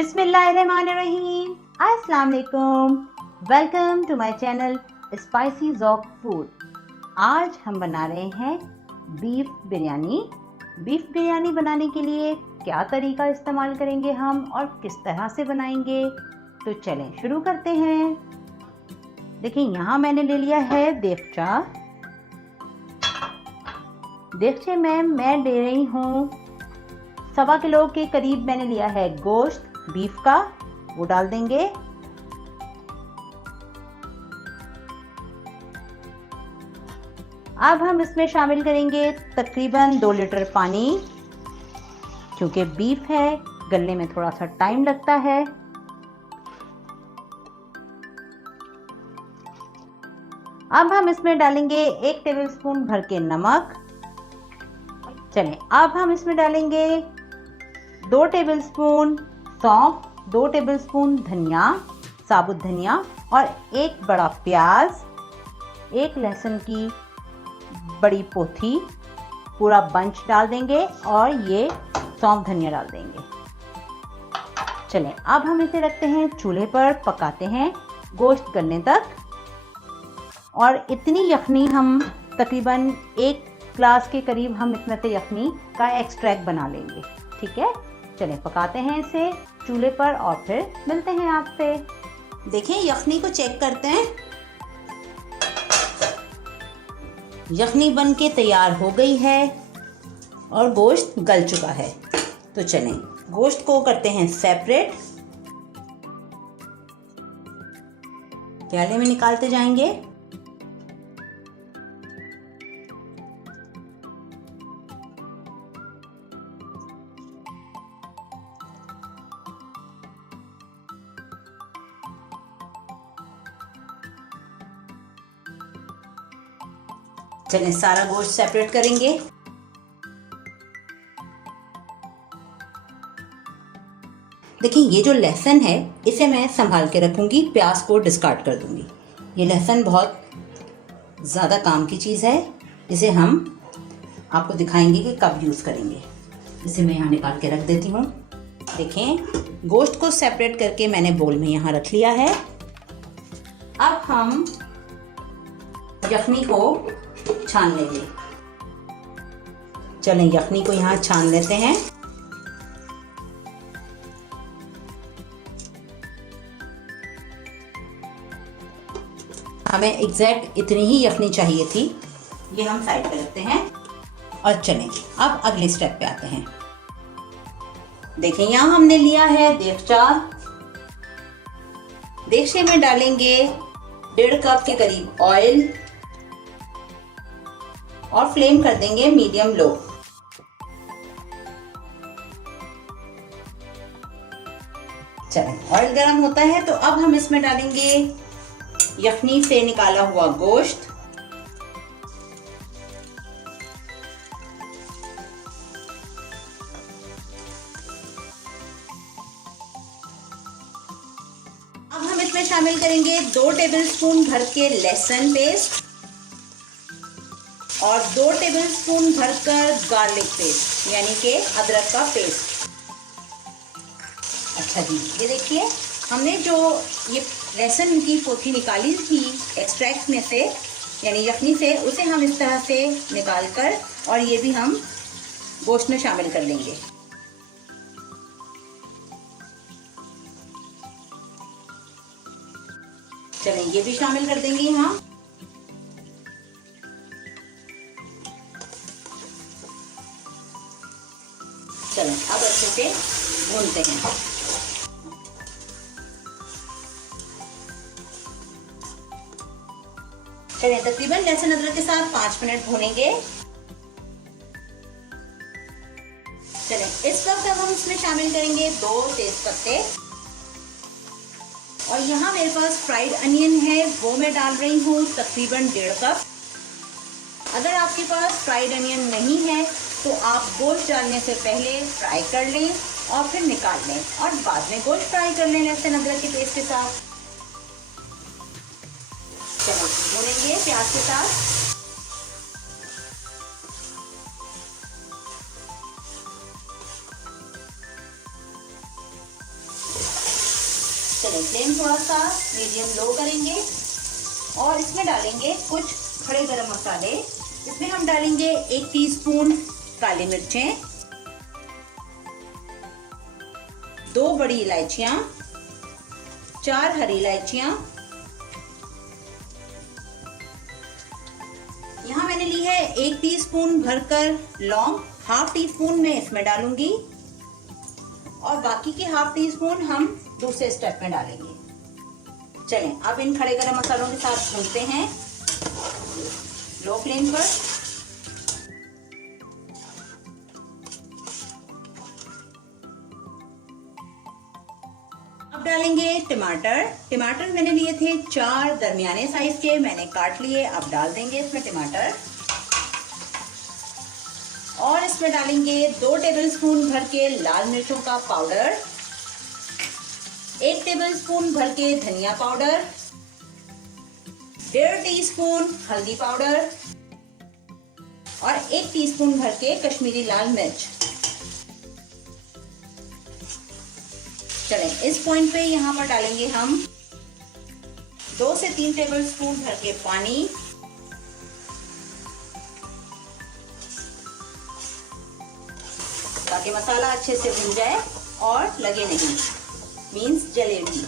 बिस्मिल्लाहिर्रहमानिर्रहीम। अस्सलाम वालेकुम। Welcome to my channel spicy Zauq food. आज हम बना रहे हैं बीफ बिरयानी। बीफ बिरयानी बनाने के लिए क्या तरीका इस्तेमाल करेंगे हम और किस तरह से बनाएंगे, तो चलें शुरू करते हैं। देखिए यहाँ मैंने ले लिया है देगचा। देगचे में मैं ले रही हूँ 1.25 किलो के करीब मैंने लिया है गोश्त बीफ का, वो डाल देंगे। अब हम इसमें शामिल करेंगे तकरीबन 2 लीटर पानी, क्योंकि बीफ है गलने में थोड़ा सा टाइम लगता है। अब हम इसमें डालेंगे 1 टेबलस्पून भर के नमक। चलें अब हम इसमें डालेंगे 2 टेबलस्पून सौंफ, 2 टेबलस्पून धनिया, साबुत धनिया और 1 बड़ा प्याज, 1 लहसुन की बड़ी पोथी, पूरा बंच डाल देंगे और ये सौंफ धनिया डाल देंगे। चलें अब हम इसे रखते हैं चूल्हे पर, पकाते हैं गोश्त गलने तक। और इतनी यखनी हम तकरीबन 1 ग्लास के करीब हम इसमें से यखनी का एक्सट्रैक्ट बना लेंगे। ठीक है, चलें पकाते हैं इसे चूल्हे पर और फिर मिलते हैं आपसे। देखें यखनी को चेक करते हैं। यखनी बन के तैयार हो गई है और गोश्त गल चुका है। तो चलें गोश्त को करते हैं सेपरेट, प्याले में निकालते जाएंगे। चलें सारा गोश्त सेपरेट करेंगे। देखिए ये जो लहसुन है इसे मैं संभाल के रखूंगी, प्याज को डिस्कार्ड कर दूंगी। ये लहसुन बहुत ज़्यादा काम की चीज़ है, इसे हम आपको दिखाएंगे कि कब यूज़ करेंगे। इसे मैं यहाँ निकाल के रख देती हूँ। देखें गोश्त को सेपरेट करके मैंने बोल में यहाँ रख लिया है। अब हम यखनी को छान लेंगे। चलें यखनी को यहाँ छान लेते हैं। हमें एग्जैक्ट इतनी ही यखनी चाहिए थी, ये हम साइड पे रखते हैं। और चलें अब अगले स्टेप पे आते हैं। देखें यहाँ हमने लिया है देगचा। देगचे में डालेंगे 1.5 कप के करीब ऑयल और फ्लेम कर देंगे मीडियम लो। चलें ऑयल गर्म होता है तो अब हम इसमें डालेंगे यखनी से निकाला हुआ गोश्त। अब हम इसमें शामिल करेंगे 2 टेबलस्पून भर के लहसुन पेस्ट और 2 टेबलस्पून भरकर गार्लिक पेस्ट, यानी कि अदरक का पेस्ट। अच्छा जी, ये देखिए हमने जो ये लहसुन की पोथी निकाली थी एक्सट्रैक्ट में से, यानी यखनी से, उसे हम इस तरह से निकाल कर और ये भी हम गोश्त में शामिल कर लेंगे। चलें ये भी शामिल कर देंगे यहाँ। चलें अब अच्छे से भूनते हैं। चलें तकरीबन लहसुन अदरक के साथ 5 मिनट भूनेंगे। चलें इस वक्त अब हम इसमें शामिल करेंगे 2 तेज पत्ते और यहाँ मेरे पास फ्राइड अनियन है, वो मैं डाल रही हूँ तकरीबन 1.5 कप। अगर आपके पास फ्राइड अनियन नहीं है तो आप गोश्त डालने से पहले फ्राई कर लें और फिर निकाल लें और बाद में गोश्त फ्राई कर लें लहसुन अदरक के पेस्ट के साथ। चलो भूनेंगे प्याज के साथ। थोड़ा सा मीडियम लो करेंगे और इसमें डालेंगे कुछ खड़े गरम मसाले। इसमें हम डालेंगे 1 टीस्पून काली मिर्चें, 2 बड़ी इलायचियां, 4 हरी इलायचियां। यहाँ मैंने ली है 1 टीस्पून भरकर लौंग, हाफ टी स्पून मैं इसमें डालूंगी और बाकी के हाफ टी स्पून हम दूसरे स्टेप में डालेंगे। चलें अब इन खड़े गरम मसालों के साथ भूनते हैं लो फ्लेम पर। अब डालेंगे टमाटर। टमाटर मैंने लिए थे 4 दरमियाने साइज के, मैंने काट लिए। अब डाल देंगे इसमें टमाटर और इसमें डालेंगे 2 टेबलस्पून भर के लाल मिर्चों का पाउडर, 1 टेबलस्पून भर के धनिया पाउडर, 1.5 टीस्पून हल्दी पाउडर और 1 टीस्पून भर के कश्मीरी लाल मिर्च। चलें इस पॉइंट पे यहाँ पर डालेंगे हम 2 से 3 टेबलस्पून भर के पानी, ताकि मसाला अच्छे से भुन जाए और लगे नहीं, मीन्स जले भी।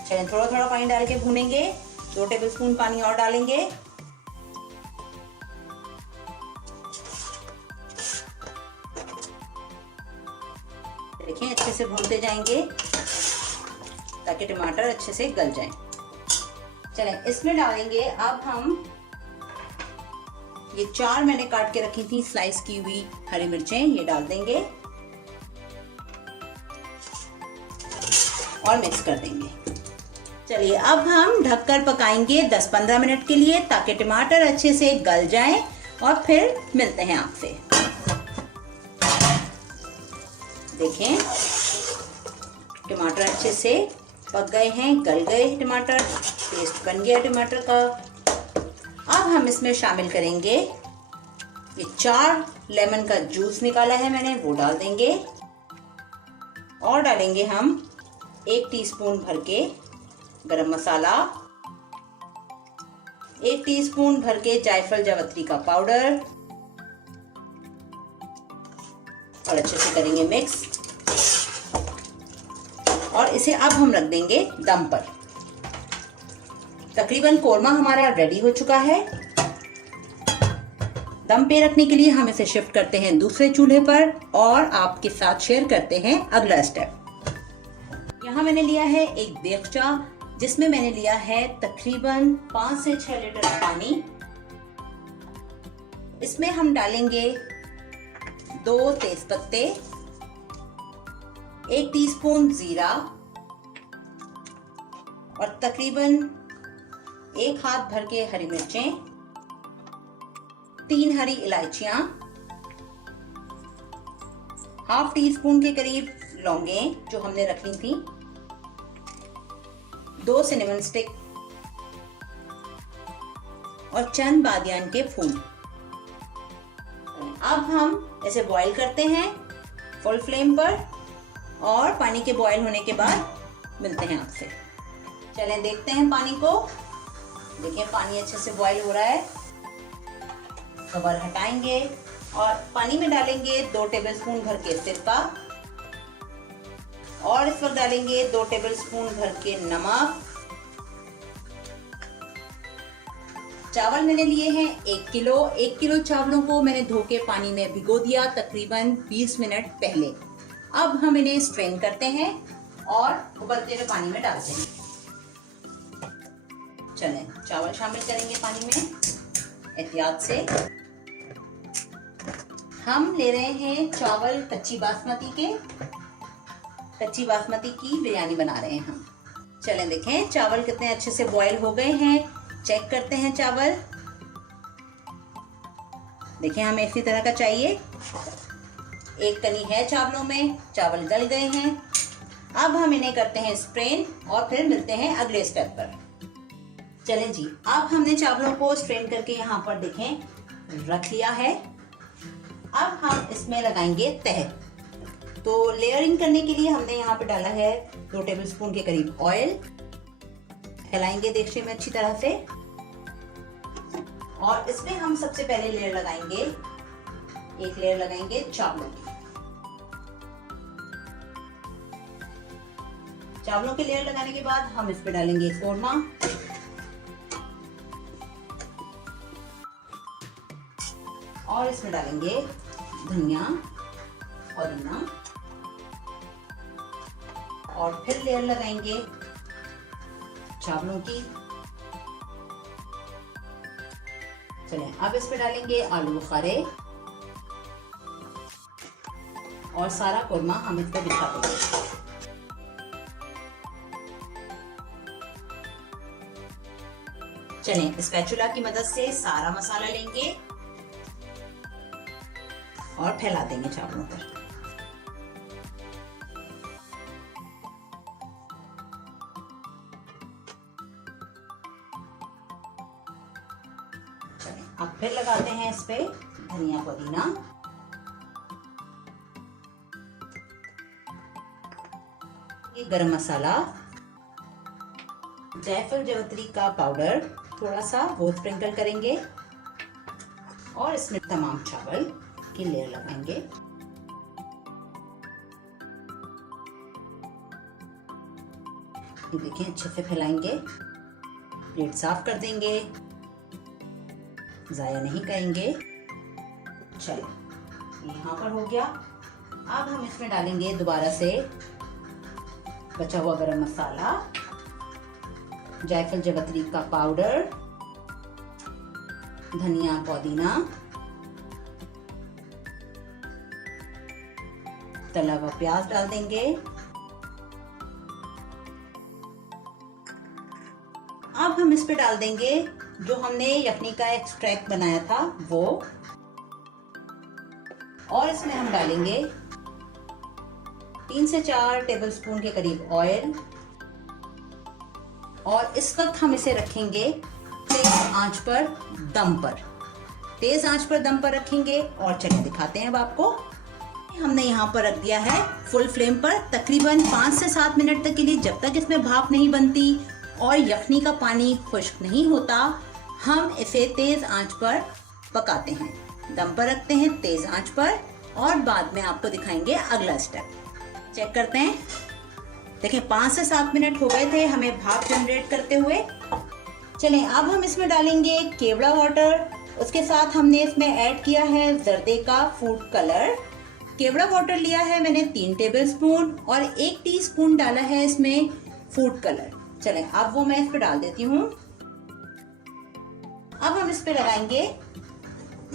चलें थोड़ा थोड़ा पानी डाल के भूनेंगे। 2 टेबलस्पून पानी और डालेंगे। देखिए अच्छे से भूनते जाएंगे ताकि टमाटर अच्छे से गल जाएं। चलें इसमें डालेंगे अब हम ये 4 मैंने काट के रखी थी स्लाइस की हुई हरी मिर्चें, ये डाल देंगे और मिक्स कर देंगे। चलिए अब हम ढककर पकाएंगे 10-15 मिनट के लिए ताकि टमाटर अच्छे से गल जाएं और फिर मिलते हैं आपसे। देखें टमाटर अच्छे से पक गए हैं, गल गए टमाटर, पेस्ट बन गया टमाटर का। अब हम इसमें शामिल करेंगे ये 4 लेमन का जूस निकाला है मैंने, वो डाल देंगे और डालेंगे हम 1 टीस्पून भर के गरम मसाला, 1 टीस्पून भर के जायफल जावित्री का पाउडर और अच्छे से करेंगे मिक्स और इसे अब हम रख देंगे दम पर। तकरीबन कोरमा हमारा रेडी हो चुका है। दम पे रखने के लिए हम इसे शिफ्ट करते हैं दूसरे चूल्हे पर और आपके साथ शेयर करते हैं अगला स्टेप। यहाँ मैंने लिया है एक देगचा जिसमें मैंने लिया है तकरीबन 5 से 6 लीटर पानी। इसमें हम डालेंगे 2 तेजपत्ते, 1 टीस्पून जीरा और तकरीबन 1 हाथ भर के हरी मिर्चें, 3 हरी इलायचियां, हाफ टी स्पून के करीब लौंगें जो हमने रख ली थी, 2 सिनेमन स्टिक और चंद बादियान के फूल। अब हम इसे बॉईल करते हैं फुल फ्लेम पर और पानी के बॉईल होने के बाद मिलते हैं आपसे। चलें देखते हैं पानी को। देखिए पानी अच्छे से बॉईल हो रहा है। कवर हटाएंगे और पानी में डालेंगे 2 टेबलस्पून भर के सिरका और इस वक्त डालेंगे 2 टेबलस्पून भर के नमक। चावल मैंने लिए हैं 1 किलो। 1 किलो चावलों को मैंने धो के पानी में भिगो दिया तकरीबन 20 मिनट पहले। अब हम इन्हें स्ट्रेन करते हैं और उबलते हुए पानी में डालते हैं। चलें चावल शामिल करेंगे पानी में एहतियात से। हम ले रहे हैं चावल कच्ची बासमती के। कच्ची बासमती की बिरयानी बना रहे हैं हम। चलें देखें चावल कितने अच्छे से बॉईल हो गए हैं। चेक करते हैं चावल। देखिए हमें इसी तरह का चाहिए। एक कनी है चावलों में, चावल गल गए हैं। अब हम इन्हें करते हैं स्ट्रेन और फिर मिलते हैं अगले स्टेप पर। चलें जी, अब हमने चावलों को स्ट्रेन करके यहाँ पर देखें रख लिया है। अब हम इसमें लगाएंगे तह। तो लेयरिंग करने के लिए हमने यहाँ पे डाला है 2 टेबलस्पून के करीब ऑयल। फैलाएंगे देखें में अच्छी तरह से, और इसमें हम सबसे पहले लेयर लगाएंगे, एक लेयर लगाएंगे चावलों की। चावलों के लेयर लगाने के बाद हम इस पे डालेंगे कोरमा, और इसमें डालेंगे धनिया, पुदीना, और फिर लेयर लगाएंगे चावलों की। चलें, अब इस पे डालेंगे आलू बुखारे, और सारा कोरमा हम इस पे बिछा देंगे। चलें, स्पैचुला की मदद से सारा मसाला लेंगे और फैला देंगे चावलों पर। अब फिर लगाते हैं इस पे धनिया, पुदीना, ये गरम मसाला, जायफल जावित्री का पाउडर थोड़ा सा वो स्प्रिंकल करेंगे, और इसमें तमाम चावल की लेयर लगाएंगे। ये देखें, अच्छे से फैलाएंगे, प्लेट साफ कर देंगे, ज़ाया नहीं करेंगे। चलो, यहाँ पर हो गया। अब हम इसमें डालेंगे दोबारा से बचा हुआ गरम मसाला, जायफल जावित्री का पाउडर, धनिया, पुदीना, तला हुआ प्याज डाल देंगे। अब हम इस पे डाल देंगे जो हमने यखनी का एक्सट्रैक्ट बनाया था वो, और इसमें हम डालेंगे 3 से 4 टेबलस्पून के करीब ऑयल, और इस वक्त हम इसे रखेंगे तेज आंच पर, दम पर। तेज आंच पर दम पर रखेंगे, और चलिए दिखाते हैं अब आपको। हमने यहाँ पर रख दिया है फुल फ्लेम पर तकरीबन 5 से 7 मिनट तक के लिए, जब तक इसमें भाप नहीं बनती और यखनी का पानी खुश्क नहीं होता, हम इसे तेज आंच पर पकाते हैं। दम पर रखते हैं तेज आंच पर, और बाद में आपको दिखाएंगे अगला स्टेप। चेक करते हैं, देखें 5 से 7 मिनट हो गए थे हमें भाप जनरेट करते हुए। चलें, अब हम इसमें डालेंगे केवड़ा वाटर, उसके साथ हमने इसमें ऐड किया है जर्दे का फूड कलर। केवड़ा वाटर लिया है मैंने 3 टेबलस्पून, और 1 टीस्पून डाला है इसमें फूड कलर। चलें, अब वो मैं इस पे डाल देती हूँ। अब हम इस पे लगाएंगे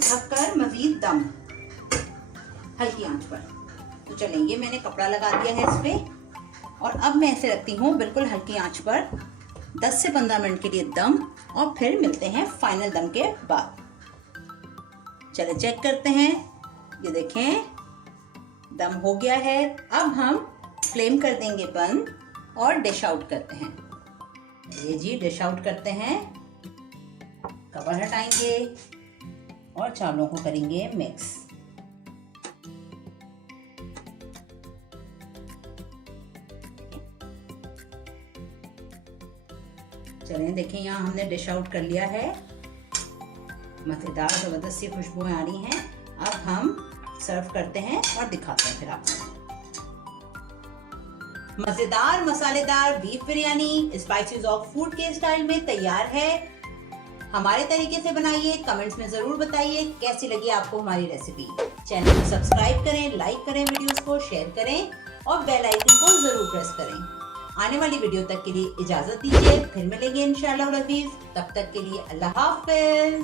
ढककर मजीद दम, हल्की आंच पर। तो चलें, ये मैंने कपड़ा लगा दिया है इस पे, और अब मैं इसे रखती हूँ बिल्कुल हल्की आंच पर 10 से 15 मिनट के लिए दम, और फिर मिलते हैं फाइनल दम के बाद। चले चेक करते हैं, ये देखें दम हो गया है। अब हम फ्लेम कर देंगे बंद और डिश आउट करते हैं। ये जी डिश आउट करते हैं, कवर हटाएंगे और चावलों को करेंगे मिक्स। चलें, देखें यहाँ हमने डिश आउट कर लिया है, मज़ेदार ज़बरदस्त सी खुशबुएं आ रही हैं। अब हम सर्व करते हैं और दिखाते हैं फिर आपको। मजेदार मसालेदार beef biryani spices of food के स्टाइल में तैयार है। हमारे तरीके से बनाइए, कमेंट्स में जरूर बताइए कैसी लगी आपको हमारी रेसिपी। चैनल को सब्सक्राइब करें, लाइक करें, वीडियोस को शेयर करें और बेल आइकन को जरूर प्रेस करें। आने वाली वीडियो तक के लिए इजाजत दीजिए, फिर मिलेंगे इंशाअल्लाह। तब तक के लिए अल्लाह हाफिज।